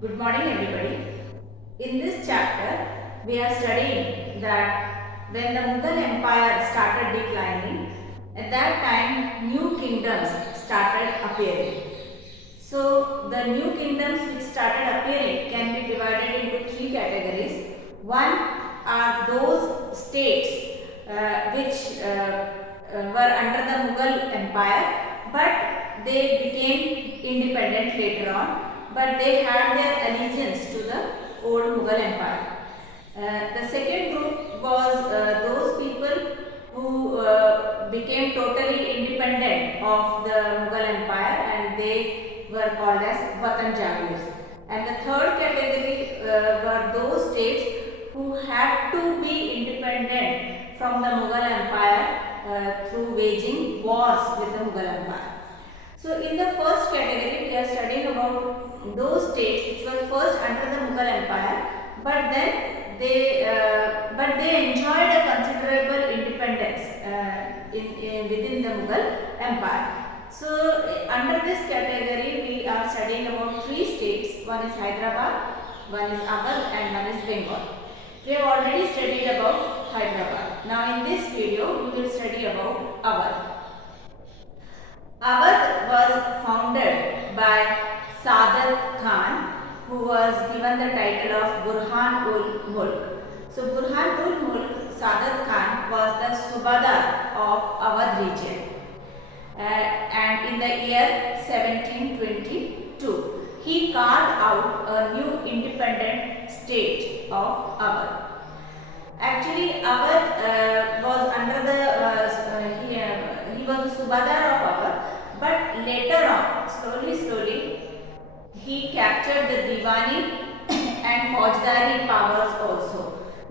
Good morning everybody. In this chapter, we are studying that when the Mughal Empire started declining, at that time new kingdoms started appearing. So the new kingdoms which started appearing can be divided into three categories. One are those states which were under the Mughal Empire, but they became independent later on, but they had their allegiance to the old Mughal Empire. The second group was those people who became totally independent of the Mughal Empire, and they were called as Watan Jagirs. And the third category were those states who had to be independent from the Mughal Empire through waging wars with the Mughal Empire. So in the first category, we are studying about those states which were first under the Mughal Empire, but then they enjoyed a considerable independence within the Mughal Empire. So under this category, we are studying about three states. One is Hyderabad, one is Awadh, and one is Bengal. We have already studied about Hyderabad. Now in this video, we will study about Awadh. Awadh was founded by Saadat Khan, who was given the title of Burhan ul Mulk. So Burhan ul Mulk, Saadat Khan, was the Subadar of Awadh region. And in the year 1722, he carved out a new independent state of Awadh. Actually, Awadh was under the he was the Subadar of Awadh, but later on, slowly, he captured the Diwani and Faujdari powers also.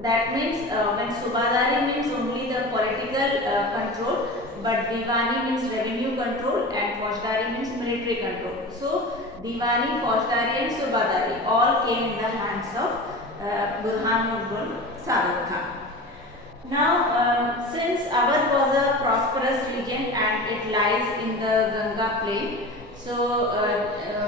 That means when Subadari means only the political control, but Diwani means revenue control and Faujdari means military control. So Diwani, Faujdari and Subadari all came in the hands of Burhan ul Mulk Saadat Khan. Now, since Awadh was a prosperous region and it lies in the Ganga plain, so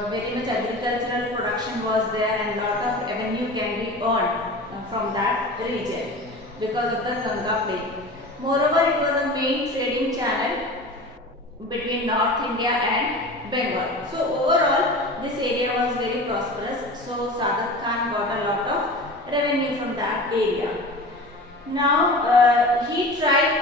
very much agricultural production was there and lot of revenue can be earned from that region because of the Ganga plain. Moreover, it was a main trading channel between North India and Bengal. So overall, this area was very prosperous. So Saadat Khan got a lot of revenue from that area. Now he tried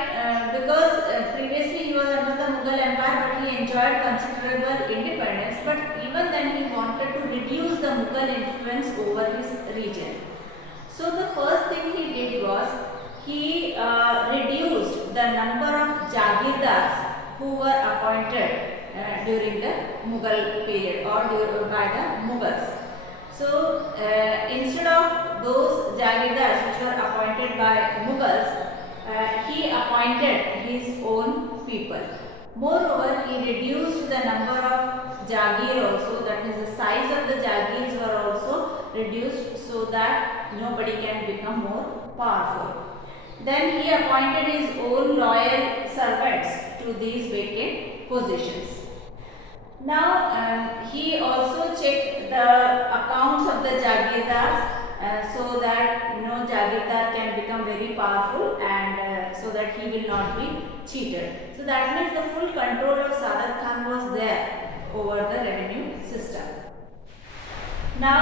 because previously he was under the Mughal Empire, but he enjoyed considerable independence. But even then he wanted to reduce the Mughal influence over his region. So the first thing he did was he reduced the number of Jagirdars who were appointed during the Mughal period or by the Mughals. So instead of those Jagirdars which were appointed by Mughals, he appointed his own people. Moreover, he reduced the number of Jagir also, that means the size of the Jagirs were also reduced so that nobody can become more powerful. Then he appointed his own loyal servants to these vacant positions. Now he also checked the accounts of the Jagirdars so that no Jagirdar can become very powerful and so that he will not be cheated. So that means the full control of Saadat Khan was there over the revenue system. Now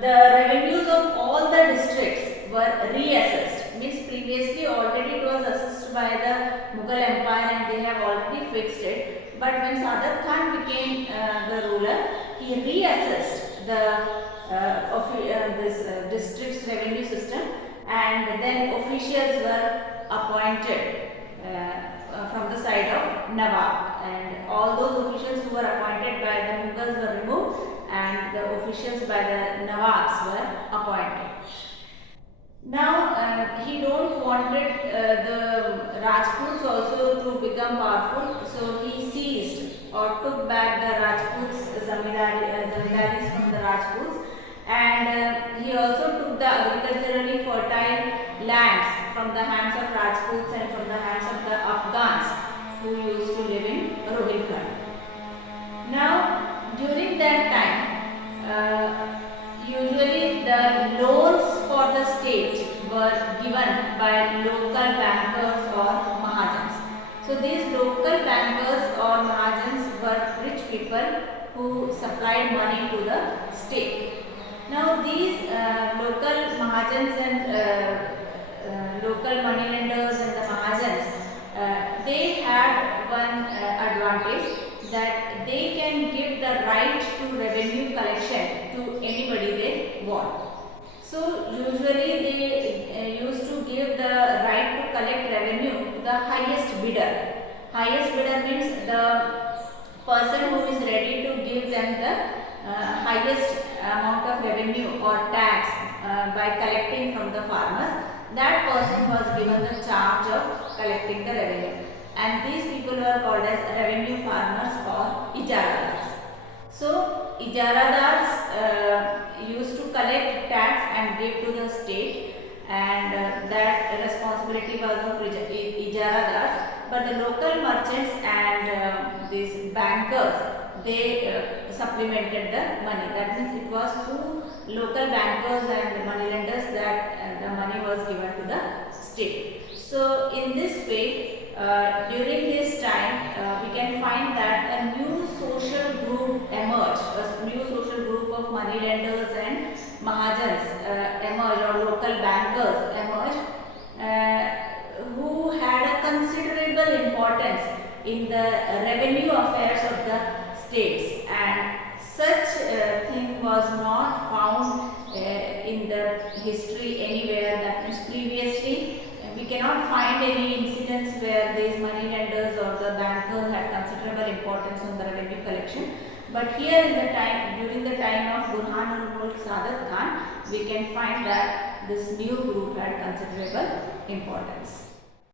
the revenues of all the districts were reassessed. Means previously already it was assessed by the Mughal Empire and they have already fixed it. But when Saadat Khan became the ruler, he reassessed the this district's revenue system, and then officials were appointed from the side of Nawab, and all those officials who were appointed by the Mughals were removed and the officials by the Nawabs were appointed. Now he don't wanted the Rajputs also to become powerful, so he seized or took back the Rajputs Zamidaris from the Rajputs, and he also took the agriculturally fertile lands from the hands of Rajputs and from the hands of the Afghans who used to live in Rohilkhand. Now during that time by local bankers or Mahajans. So these local bankers or Mahajans were rich people who supplied money to the state. Now these local Mahajans and local moneylenders and the Mahajans, they had one advantage, that they can give the right to revenue collection to anybody they want. So usually they used to give the right to collect revenue to the highest bidder. Highest bidder means the person who is ready to give them the highest amount of revenue or tax by collecting from the farmers. That person was given the charge of collecting the revenue, and these people were called as revenue farmers or ijaradars. So ijaradars used to collect tax and give to the state, and that responsibility was of ijaradars. But the local merchants and these bankers, they supplemented the money. That means it was through local bankers and moneylenders that the money was given to the state. So in this way, during this time, we can find that a new social group emerged, a new social group of moneylenders and Mahajans emerged, or local bankers emerged, who had a considerable importance in the revenue affairs of the states, and such thing was not found in the history anywhere. That means previously we cannot find any incidents where these moneylenders or the bankers had considerable importance on the revenue collection. But here in the time, during the time of Burhanul-Mulk Sadat Khan, we can find that this new group had considerable importance.